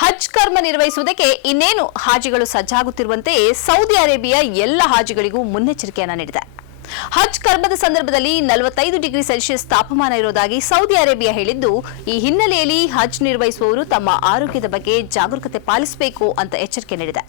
ಹಜ್ ಕರ್ಮ ನಿರ್ವಹಿಸುವುದಕ್ಕೆ ಇನ್ನೇನು ಹಾಜಿಗಳು ಸಜ್ಜಾಗುತ್ತಿರುವಂತೆಯೇ Saudi Arabia ಎಲ್ಲ ಹಾಜಿಗಳಿಗೂ ಮುನ್ನೆಚ್ಚರಿಕೆಯನ್ನು ನೀಡಿದೆ. ಹಜ್ ಕರ್ಮದ ಸಂದರ್ಭದಲ್ಲಿ 45 ಡಿಗ್ರಿ ಸೆಲ್ಸಿಯಸ್ ತಾಪಮಾನ ಇರುವುದಾಗಿ ಸೌದಿ ಅರೇಬಿಯಾ ಹೇಳಿದ್ದು, ಈ ಹಿನ್ನೆಲೆಯಲ್ಲಿ ಹಜ್ ನಿರ್ವಹಿಸುವವರು ತಮ್ಮ ಆರೋಗ್ಯದ ಬಗ್ಗೆ ಜಾಗರೂಕತೆ ಪಾಲಿಸಬೇಕು ಅಂತ ಎಚ್ಚರಿಕೆ ನೀಡಿದೆ.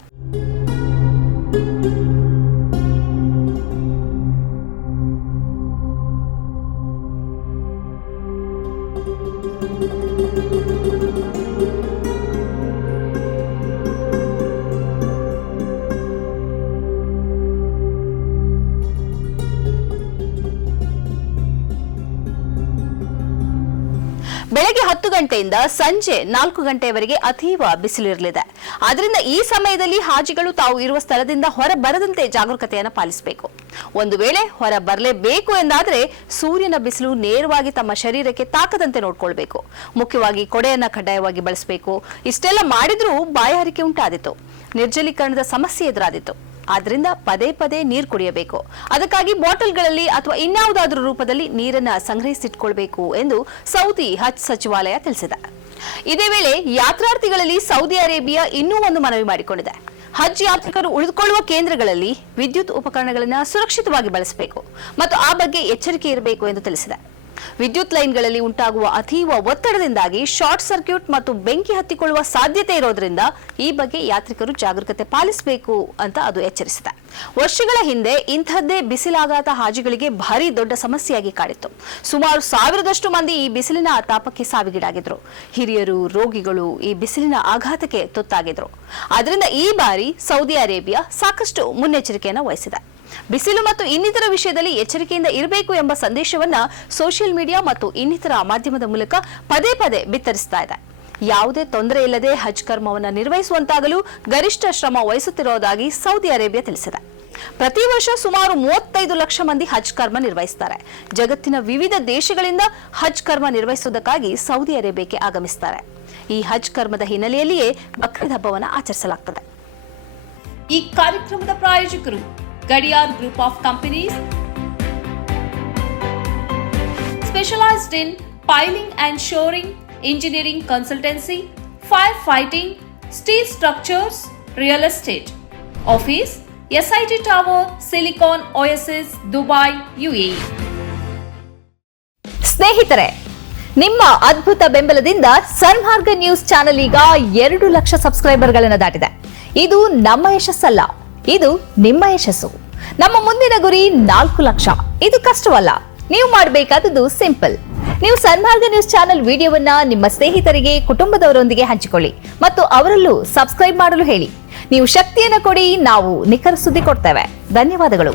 ಬೆಳಗ್ಗೆ 10 ಗಂಟೆಯಿಂದ ಸಂಜೆ 4 ಗಂಟೆಯವರೆಗೆ ಅತೀವ ಬಿಸಿಲಿರಲಿದೆ. ಆದ್ದರಿಂದ ಈ ಸಮಯದಲ್ಲಿ ಹಾಜಿಗಳು ತಾವು ಇರುವ ಸ್ಥಳದಿಂದ ಹೊರ ಬರದಂತೆ ಜಾಗರೂಕತೆಯನ್ನು ಪಾಲಿಸಬೇಕು. ಒಂದು ವೇಳೆ ಹೊರ ಬರಲೇಬೇಕು ಎಂದಾದರೆ ಸೂರ್ಯನ ಬಿಸಿಲು ನೇರವಾಗಿ ತಮ್ಮ ಶರೀರಕ್ಕೆ ತಾಕದಂತೆ ನೋಡಿಕೊಳ್ಳಬೇಕು. ಮುಖ್ಯವಾಗಿ ಕೊಡೆಯನ್ನ ಕಡ್ಡಾಯವಾಗಿ ಬಳಸಬೇಕು. ಇಷ್ಟೆಲ್ಲ ಮಾಡಿದ್ರೂ ಬಾಯಾರಿಕೆ ಉಂಟಾದಿತ್ತು, ನಿರ್ಜಲೀಕರಣದ ಸಮಸ್ಯೆ ಎದುರಾದಿತ್ತು. ಆದ್ದರಿಂದ ಪದೇ ಪದೇ ನೀರು ಕುಡಿಯಬೇಕು. ಅದಕ್ಕಾಗಿ ಬಾಟಲ್ಗಳಲ್ಲಿ ಅಥವಾ ಇನ್ಯಾವುದಾದರೂ ರೂಪದಲ್ಲಿ ನೀರನ್ನು ಸಂಗ್ರಹಿಸಿಟ್ಕೊಳ್ಬೇಕು ಎಂದು ಸೌದಿ ಹಜ್ ಸಚಿವಾಲಯ ತಿಳಿಸಿದೆ. ಇದೇ ವೇಳೆ ಯಾತ್ರಾರ್ಥಿಗಳಲ್ಲಿ ಸೌದಿ ಅರೇಬಿಯಾ ಇನ್ನೂ ಒಂದು ಮನವಿ ಮಾಡಿಕೊಂಡಿದೆ. ಹಜ್ ಯಾತ್ರಿಕರು ಉಳಿದುಕೊಳ್ಳುವ ಕೇಂದ್ರಗಳಲ್ಲಿ ವಿದ್ಯುತ್ ಉಪಕರಣಗಳನ್ನು ಸುರಕ್ಷಿತವಾಗಿ ಬಳಸಬೇಕು ಮತ್ತು ಆ ಬಗ್ಗೆ ಎಚ್ಚರಿಕೆ ಇರಬೇಕು ಎಂದು ತಿಳಿಸಿದೆ. ವಿದ್ಯುತ್ ಲೈನ್ಗಳಲ್ಲಿ ಉಂಟಾಗುವ ಅತೀವ ಒತ್ತಡದಿಂದಾಗಿ ಶಾರ್ಟ್ ಸರ್ಕ್ಯೂಟ್ ಮತ್ತು ಬೆಂಕಿ ಹತ್ತಿಕೊಳ್ಳುವ ಸಾಧ್ಯತೆ ಇರೋದ್ರಿಂದ ಈ ಬಗ್ಗೆ ಯಾತ್ರಿಕರು ಜಾಗರೂಕತೆ ಪಾಲಿಸಬೇಕು ಅಂತ ಅದು ಎಚ್ಚರಿಸಿದೆ. ವರ್ಷಗಳ ಹಿಂದೆ ಇಂಥದ್ದೇ ಬಿಸಿಲಾಘಾತ ಹಾಜಿಗಳಿಗೆ ಭಾರಿ ದೊಡ್ಡ ಸಮಸ್ಯೆಯಾಗಿ ಕಾಡಿತ್ತು. ಸುಮಾರು 1000ದಷ್ಟು ಮಂದಿ ಈ ಬಿಸಿಲಿನ ತಾಪಕ್ಕೆ ಸಾವಿಗೀಡಾಗಿದ್ರು. ಹಿರಿಯರು, ರೋಗಿಗಳು ಈ ಬಿಸಿಲಿನ ಆಘಾತಕ್ಕೆ ತುತ್ತಾಗಿದ್ರು. ಆದ್ದರಿಂದ ಈ ಬಾರಿ ಸೌದಿ ಅರೇಬಿಯಾ ಸಾಕಷ್ಟು ಮುನ್ನೆಚ್ಚರಿಕೆಯನ್ನು ವಹಿಸಿದೆ. ಬಿಸಿಲು ಮತ್ತು ಇನ್ನಿತರ ವಿಷಯದಲ್ಲಿ ಎಚ್ಚರಿಕೆಯಿಂದ ಇರಬೇಕು ಎಂಬ ಸಂದೇಶವನ್ನ ಸೋಷಿಯಲ್ ಮೀಡಿಯಾ ಮತ್ತು ಇನ್ನಿತರ ಮಾಧ್ಯಮದ ಮೂಲಕ ಪದೇ ಪದೇ ಬಿತ್ತರಿಸ್ತಾ ಇದೆ. ಯಾವುದೇ ತೊಂದರೆ ಇಲ್ಲದೆ ಹಜ್ ಕರ್ಮವನ್ನು ನಿರ್ವಹಿಸುವಂತಾಗಲು ಗರಿಷ್ಠ ಶ್ರಮ ವಹಿಸುತ್ತಿರುವುದಾಗಿ ಸೌದಿ ಅರೇಬಿಯಾ ತಿಳಿಸಿದೆ. ಪ್ರತಿ ವರ್ಷ ಸುಮಾರು 35 ಲಕ್ಷ ಮಂದಿ ಹಜ್ ಕರ್ಮ ನಿರ್ವಹಿಸುತ್ತಾರೆ. ಜಗತ್ತಿನ ವಿವಿಧ ದೇಶಗಳಿಂದ ಹಜ್ ಕರ್ಮ ನಿರ್ವಹಿಸುವುದಕ್ಕಾಗಿ ಸೌದಿ ಅರೇಬಿಯಾಕ್ಕೆ ಆಗಮಿಸುತ್ತಾರೆ. ಈ ಹಜ್ ಕರ್ಮದ ಹಿನ್ನೆಲೆಯಲ್ಲಿಯೇ ಬಕ್ರೀದ್ ಹಬ್ಬವನ್ನು ಆಚರಿಸಲಾಗುತ್ತದೆ. ಈ ಕಾರ್ಯಕ್ರಮದ ಪ್ರಾಯೋಜಕರು Gadiyar group of companies, specialized in piling and shoring, engineering consultancy, fire fighting, steel structures, real estate. Office, SIT Tower, Silicon Oasis, Dubai, UAE. ಸ್ನೇಹಿತರೆ, ನಿಮ್ಮ ಅದ್ಭುತ ಬೆಂಬಲದಿಂದ ಸನ್ಮಾರ್ಗ ನ್ಯೂಸ್ ಚಾನೆಲ್ ಈಗ 2 ಲಕ್ಷ ಸಬ್ಸ್ಕ್ರೈಬರ್ಗಳನ್ನು ದಾಟಿದೆ. ಇದು ನಮ್ಮ ಯಶಸ್ಸಲ್ಲ, ಇದು ನಿಮ್ಮ ಯಶಸ್ಸು. ನಮ್ಮ ಮುಂದಿನ ಗುರಿ 4 ಲಕ್ಷ. ಇದು ಕಷ್ಟವಲ್ಲ. ನೀವು ಮಾಡಬೇಕಾದದ್ದು ಸಿಂಪಲ್. ನೀವು ಸನ್ಮಾರ್ಗ ನ್ಯೂಸ್ ಚಾನೆಲ್ ವಿಡಿಯೋವನ್ನ ನಿಮ್ಮ ಸ್ನೇಹಿತರಿಗೆ, ಕುಟುಂಬದವರೊಂದಿಗೆ ಹಂಚಿಕೊಳ್ಳಿ ಮತ್ತು ಅವರಲ್ಲೂ ಸಬ್ಸ್ಕ್ರೈಬ್ ಮಾಡಲು ಹೇಳಿ. ನೀವು ಶಕ್ತಿಯನ್ನು ಕೊಡಿ, ನಾವು ನಿಖರ ಸುದ್ದಿ ಕೊಡ್ತೇವೆ. ಧನ್ಯವಾದಗಳು.